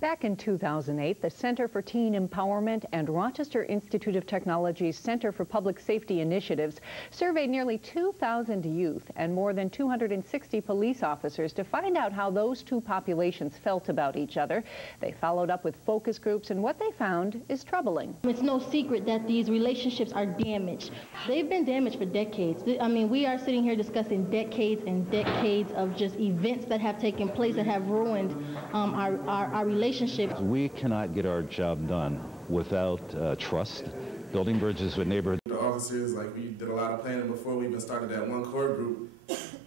Back in 2008, the Center for Teen Empowerment and Rochester Institute of Technology's Center for Public Safety Initiatives surveyed nearly 2,000 youth and more than 260 police officers to find out how those two populations felt about each other. They followed up with focus groups, and what they found is troubling. It's no secret that these relationships are damaged. They've been damaged for decades. I mean, we are sitting here discussing decades and decades of just events that have taken place that have ruined our relationships. We cannot get our job done without trust, building bridges with neighborhoods. The officers, we did a lot of planning before we even started that one core group.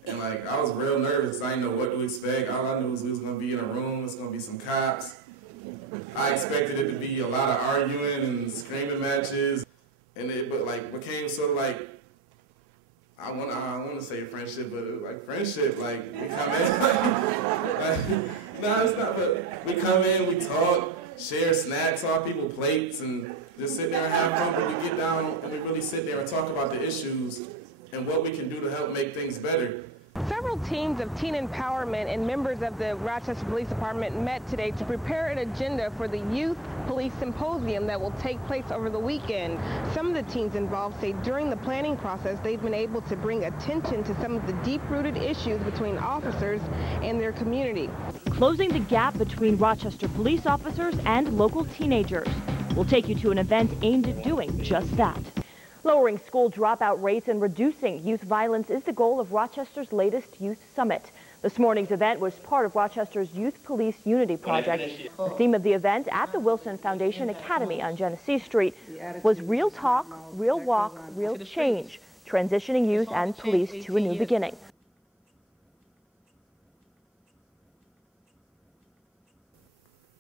And I was real nervous. I didn't know what to expect. All I knew was we was going to be in a room, it's going to be some cops. I expected it to be a lot of arguing and screaming matches. And it became sort of I want to say friendship, but it was friendship. We come in, no, it's not. But we come in, we talk, share snacks off people's plates, and just sit there and have fun. But we get down and we really sit there and talk about the issues and what we can do to help make things better. Several teams of teen empowerment and members of the Rochester Police Department met today to prepare an agenda for the Youth Police Symposium that will take place over the weekend. Some of the teams involved say during the planning process they've been able to bring attention to some of the deep-rooted issues between officers and their community. Closing the gap between Rochester police officers and local teenagers. We'll take you to an event aimed at doing just that. Lowering school dropout rates and reducing youth violence is the goal of Rochester's latest Youth Summit. This morning's event was part of Rochester's Youth Police Unity Project. The theme of the event at the Wilson Foundation Academy on Genesee Street was Real Talk, Real Walk, Real Change, transitioning youth and police to a new beginning.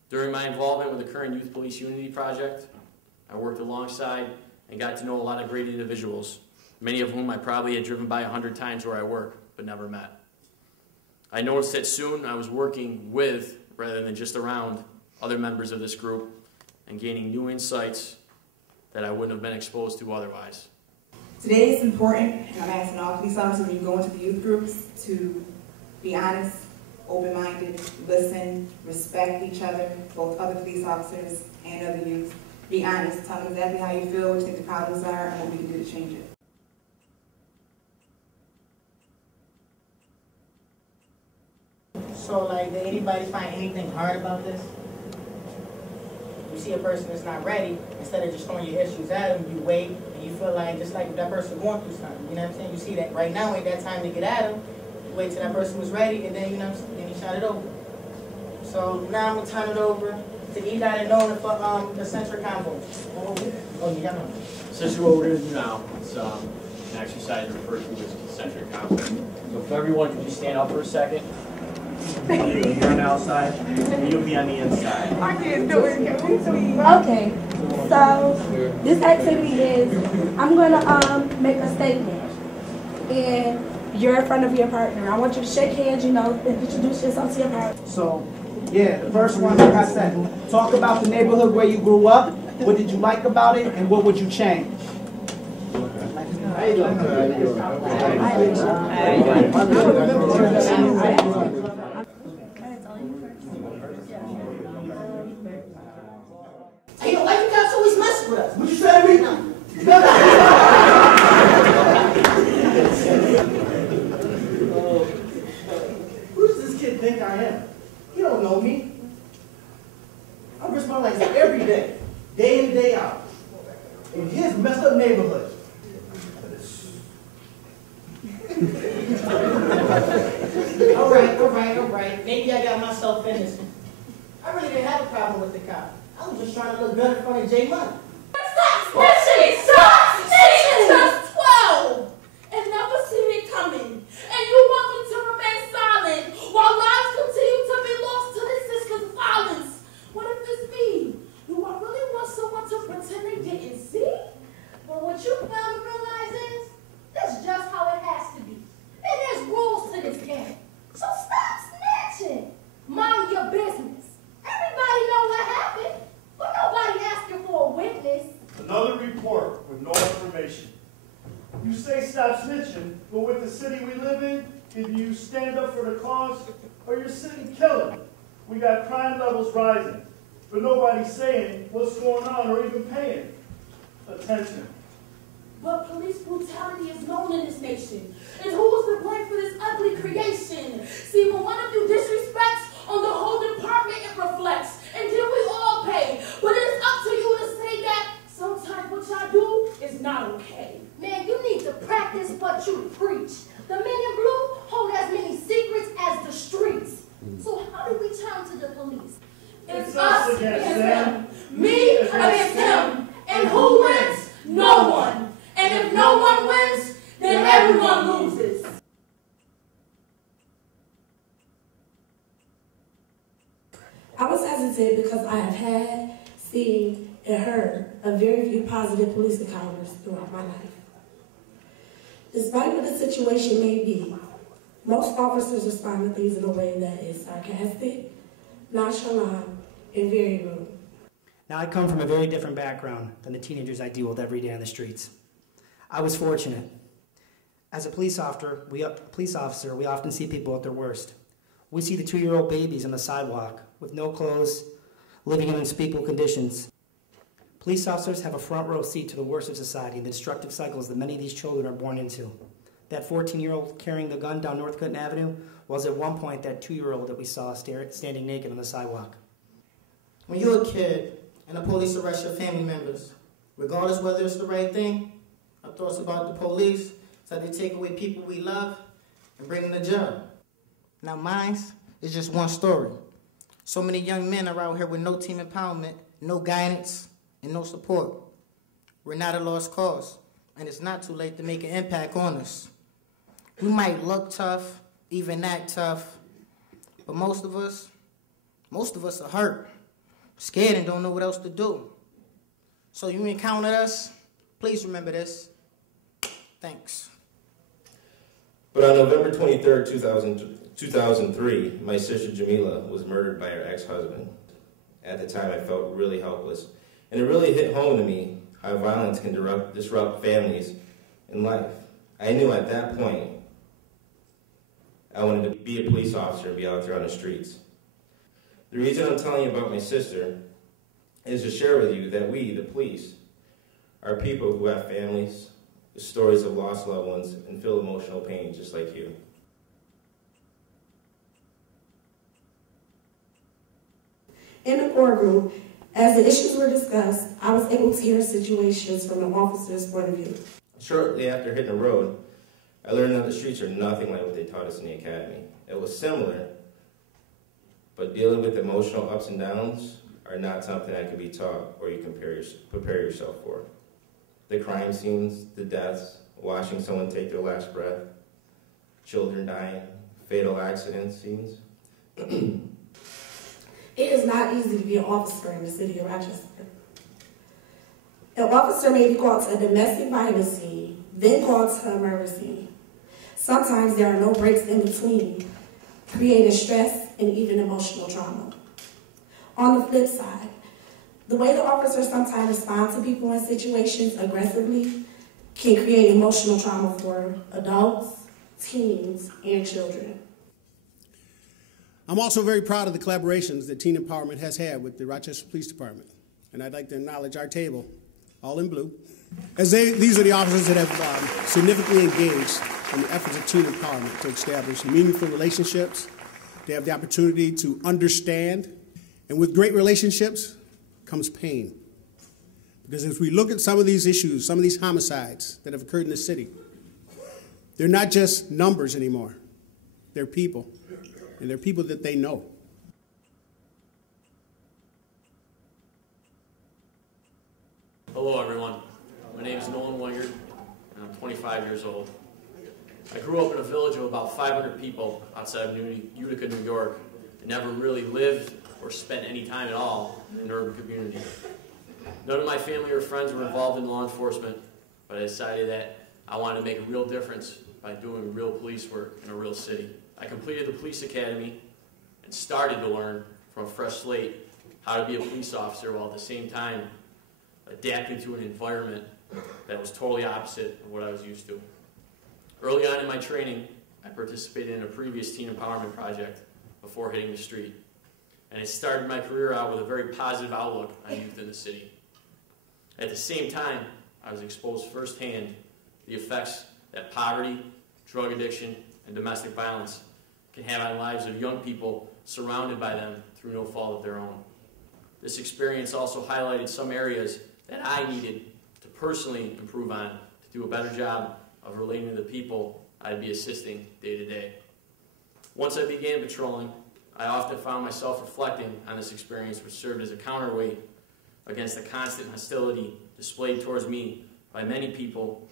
During my involvement with the current Youth Police Unity Project, I worked alongside and got to know a lot of great individuals, many of whom I probably had driven by 100 times where I work, but never met. I noticed that soon I was working with, rather than just around, other members of this group and gaining new insights that I wouldn't have been exposed to otherwise. Today is important, and I'm asking all police officers when you go into the youth groups to be honest, open-minded, listen, respect each other, both other police officers and other youth. Be honest, tell them exactly how you feel, what you think the problems are, and what we can do to change it. So, did anybody find anything hard about this? You see a person that's not ready, instead of just throwing your issues at them, you wait, and you feel just like if that person going through something, you know what I'm saying? You see that right now ain't that time to get at them, you wait till that person was ready, and then, then you shot it over. So, now I'm going to turn it over to Eli and Nolan for the central convo. Oh, you got one. Essentially what we're going to do now is an exercise referred to as concentric convo. So if everyone can just stand up for a second. You're on the outside, and you'll be on the inside. I can't do it. Okay, so this activity is, I'm going to make a statement. And you're in front of your partner. I want you to shake hands, and introduce yourself to your partner. So, yeah, the first one, like I said, talk about the neighborhood where you grew up. What did you like about it, and what would you change? How you doing? Hey, why you guys always mess with us? What you say to me? Who does this kid think I am? He don't know me. I risk my life every day, day in, day out, in his messed up neighborhood. All right. Maybe I got myself finished. I really didn't have a problem with the cop. I was just trying to look good in front of J Money. Stop snitching! Stop snitching! Just 12! And never see me coming. And you want me to remain silent while lives continue to be lost to this senseless violence. What if it's me? Do I really want someone to pretend they didn't see? But what you fail to realize is, that's just how it has to be. And there's rules to this game. So stop snitching. Mind your business. Everybody know what happened, but nobody asking for a witness. Another report with no information. You say stop snitching, but with the city we live in, either you stand up for the cause or you're sitting killing. We got crime levels rising, but nobody's saying what's going on or even paying attention. But police brutality is known in this nation. And who is to blame for this ugly creation? See, when one of you disrespects, on the whole department it reflects. And then we all pay. But it's up to you to say that sometimes what y'all do is not okay. Man, you need to practice what you preach. The men in blue hold as many secrets as the streets. So how do we turn to the police? It's us against them, me against him. And who wins? No one. And if no one wins, then everyone loses. I was hesitant because I have had, seen, and heard of very few positive police encounters throughout my life. Despite what the situation may be, most officers respond to things in a way that is sarcastic, nonchalant, and very rude. Now, I come from a very different background than the teenagers I deal with every day on the streets. I was fortunate. As a police officer, we often see people at their worst. We see the 2-year-old babies on the sidewalk with no clothes, living in unspeakable conditions. Police officers have a front row seat to the worst of society and the destructive cycles that many of these children are born into. That 14-year-old carrying the gun down North Clinton Avenue was at one point that 2-year-old that we saw standing naked on the sidewalk. When you're a kid and the police arrest your family members, regardless whether it's the right thing, our thoughts about the police is that they take away people we love and bring them to jail. Now mine is just one story. So many young men are out here with no team empowerment, no guidance, and no support. We're not a lost cause, and it's not too late to make an impact on us. We might look tough, even act tough, but most of us are hurt, scared, and don't know what else to do. So you encounter us, please remember this. Thanks. But on November 23rd, 2003, my sister Jamila was murdered by her ex-husband. At the time, I felt really helpless. And it really hit home to me how violence can disrupt families and life. I knew at that point I wanted to be a police officer and be out there on the streets. The reason I'm telling you about my sister is to share with you that we, the police, are people who have families, stories of lost loved ones, and feel emotional pain just like you. In the courtroom, as the issues were discussed, I was able to hear situations from an officer's point of view. Shortly after hitting the road, I learned that the streets are nothing like what they taught us in the academy. It was similar, but dealing with emotional ups and downs are not something that can be taught or you can prepare yourself for. The crime scenes, the deaths, watching someone take their last breath, children dying, fatal accident scenes. It is not easy to be an officer in the city of Rochester. An officer may be called to a domestic violence scene, then called to a murder scene. Sometimes there are no breaks in between, creating stress and even emotional trauma. On the flip side, the way the officers sometimes respond to people in situations aggressively can create emotional trauma for adults, teens, and children. I'm also very proud of the collaborations that Teen Empowerment has had with the Rochester Police Department. And I'd like to acknowledge our table, all in blue, as these are the officers that have significantly engaged in the efforts of Teen Empowerment to establish meaningful relationships. They have the opportunity to understand, and with great relationships comes pain. Because as we look at some of these issues, some of these homicides that have occurred in the city, they're not just numbers anymore. They're people, and they're people that they know. Hello, everyone. My name is Nolan Wingard, and I'm 25 years old. I grew up in a village of about 500 people outside of Utica, New York, and never really lived or spent any time at all in an urban community. None of my family or friends were involved in law enforcement, but I decided that I wanted to make a real difference by doing real police work in a real city. I completed the police academy and started to learn from a fresh slate how to be a police officer while at the same time adapting to an environment that was totally opposite of what I was used to. Early on in my training, I participated in a previous teen empowerment project before hitting the street. and it started my career out with a very positive outlook on youth in the city. At the same time, I was exposed firsthand to the effects that poverty, drug addiction, and domestic violence can have on lives of young people surrounded by them through no fault of their own. This experience also highlighted some areas that I needed to personally improve on to do a better job of relating to the people I'd be assisting day to day. Once I began patrolling, I often found myself reflecting on this experience, which served as a counterweight against the constant hostility displayed towards me by many people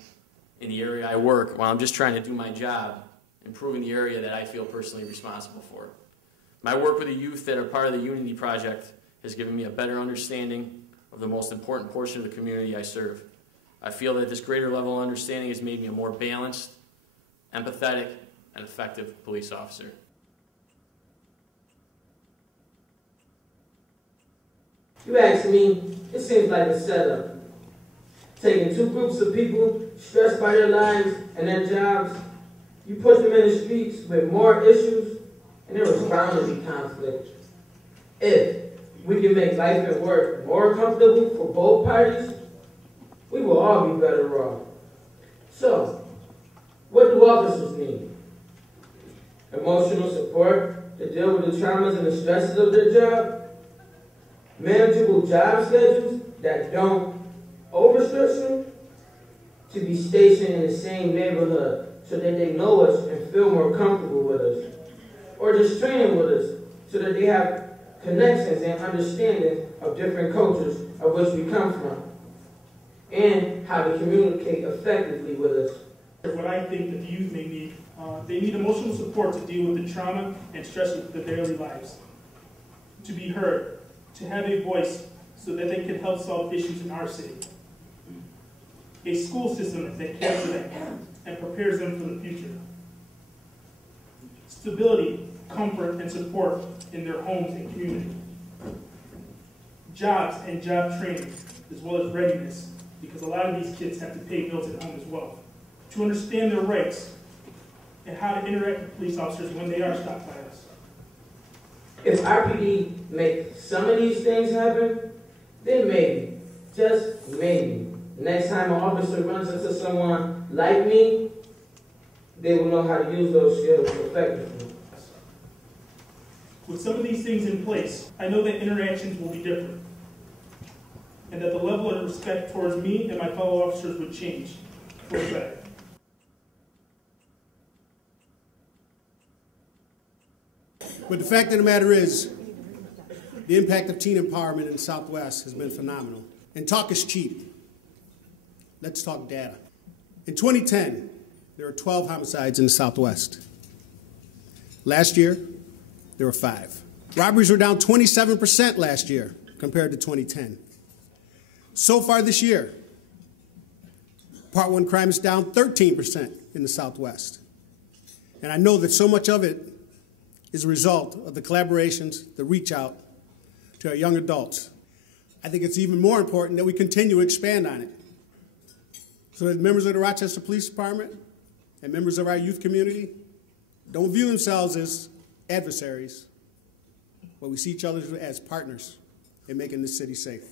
in the area I work while I'm just trying to do my job, improving the area that I feel personally responsible for. My work with the youth that are part of the Unity Project has given me a better understanding of the most important portion of the community I serve. I feel that this greater level of understanding has made me a more balanced, empathetic, and effective police officer. You ask me, it seems like a setup. Taking two groups of people stressed by their lives and their jobs, you put them in the streets with more issues, and there was bound to be conflict. If we can make life and work more comfortable for both parties, we will all be better off. So, what do officers need? Emotional support to deal with the traumas and the stresses of their job? Manageable job schedules that don't overstress them? To be stationed in the same neighborhood so that they know us and feel more comfortable with us? Or just training with us so that they have connections and understanding of different cultures of which we come from, and how to communicate effectively with us. What I think that the youth may need, they need emotional support to deal with the trauma and stress of their daily lives, to be heard, to have a voice so that they can help solve issues in our city, a school system that cares for them and prepares them for the future, stability, comfort, and support in their homes and community, jobs and job training, as well as readiness, because a lot of these kids have to pay bills at home as well, to understand their rights and how to interact with police officers when they are stopped by us. If RPD makes some of these things happen, then maybe, just maybe, next time an officer runs into someone like me, they will know how to use those skills effectively. With some of these things in place, I know that interactions will be different, and that the level of respect towards me and my fellow officers would change for the better. But the fact of the matter is, the impact of teen empowerment in the Southwest has been phenomenal. And talk is cheap. Let's talk data. In 2010, there were 12 homicides in the Southwest. Last year, there were 5. Robberies were down 27% last year compared to 2010. So far this year, Part 1 crime is down 13% in the Southwest. And I know that so much of it is a result of the collaborations, the reach out to our young adults. I think it's even more important that we continue to expand on it, so that members of the Rochester Police Department and members of our youth community don't view themselves as adversaries, but we see each other as partners in making this city safe.